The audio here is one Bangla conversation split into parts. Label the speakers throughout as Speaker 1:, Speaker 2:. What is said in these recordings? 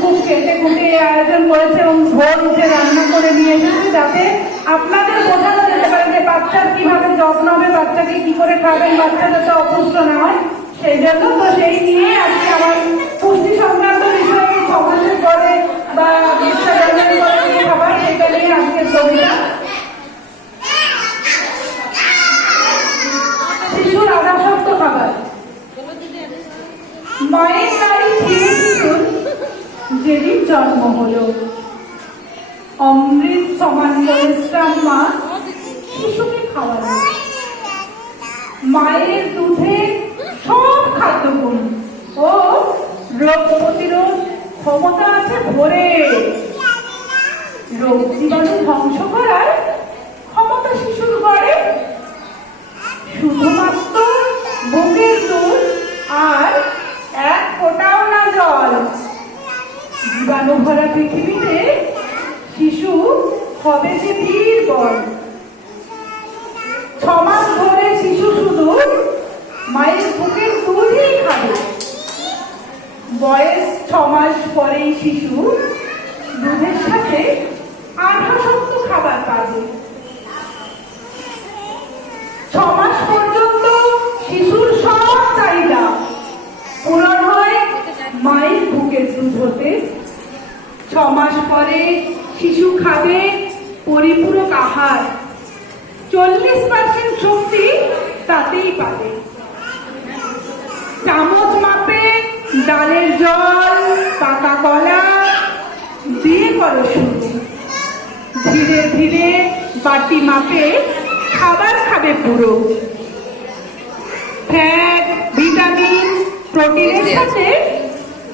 Speaker 1: খুব কেটে আয়োজন করেছে এবং ভোর রান্না করে নিয়ে যাতে আপনাদের বোঝানো যেতে পারে যে বাচ্চার কীভাবে যত্ন হবে, বাচ্চাকে কি করে খাবেন বাচ্চা যাতে অপুষ্ট না হয়, সেই জন্য তো সেই নিয়ে আজকে আমার পুষ্টি সংক্রান্ত বিষয়ে সমাজের পরে বা বিশ্ববিদ্যালয়ের পরে যে খাবার সেটা নিয়ে আজকের কবিতা শিশুর আধাসক্ত খাবার মায়ের নারী ছিঁড়ে শিশুর যেদিন জন্ম হল অমৃত সমান পরিশ্রম মা শিশুকে খাওয়ালো মায়ের দুধে সব খাদ্যগুণ ও রোগ প্রতিরোধ ক্ষমতা আছে ভরে। পৃথিবীতে শিশু হবে যে বীরবল ছমাস ধরে শিশু শুধু মায়ের বুকের দুধই খাবে। বয়স ছমাস পরেই শিশু দুধের সাথে আঠাশক্ত খাবার পাবে। ছমাস পর্যন্ত শিশুর সব চাহিদা পূরণ হয় মায়ের বুকের দুধ হতে। ছমাস পরে শিশু খাবে পরিপূরক আহার। চল্লিশ পার্সেন্ট শক্তি তাতেই পাবে। চামচ মাপে ডালের জল, পাকা কলা, দিয়ে করো শুরু। ধীরে ধীরে বাটি মাপে খাবার খাবে পুরো। ফ্যাট, ভিটামিন, প্রোটিনের সাথে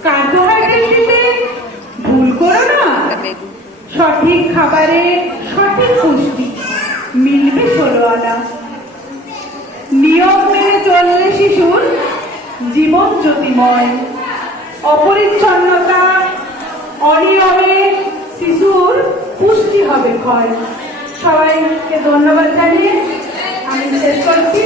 Speaker 1: কার্বোহাইড্রেট সঠিক খাবারে সঠিক পুষ্টি। মিলবে ষোলো আনা। নিয়ম মেনে চললে শিশুর জীবন জ্যোতিময়। অপরিচ্ছন্নতা অনিয়মে শিশুর পুষ্টি হবে ক্ষয়। সবাইকে ধন্যবাদ জানিয়ে আমি শেষ করছি।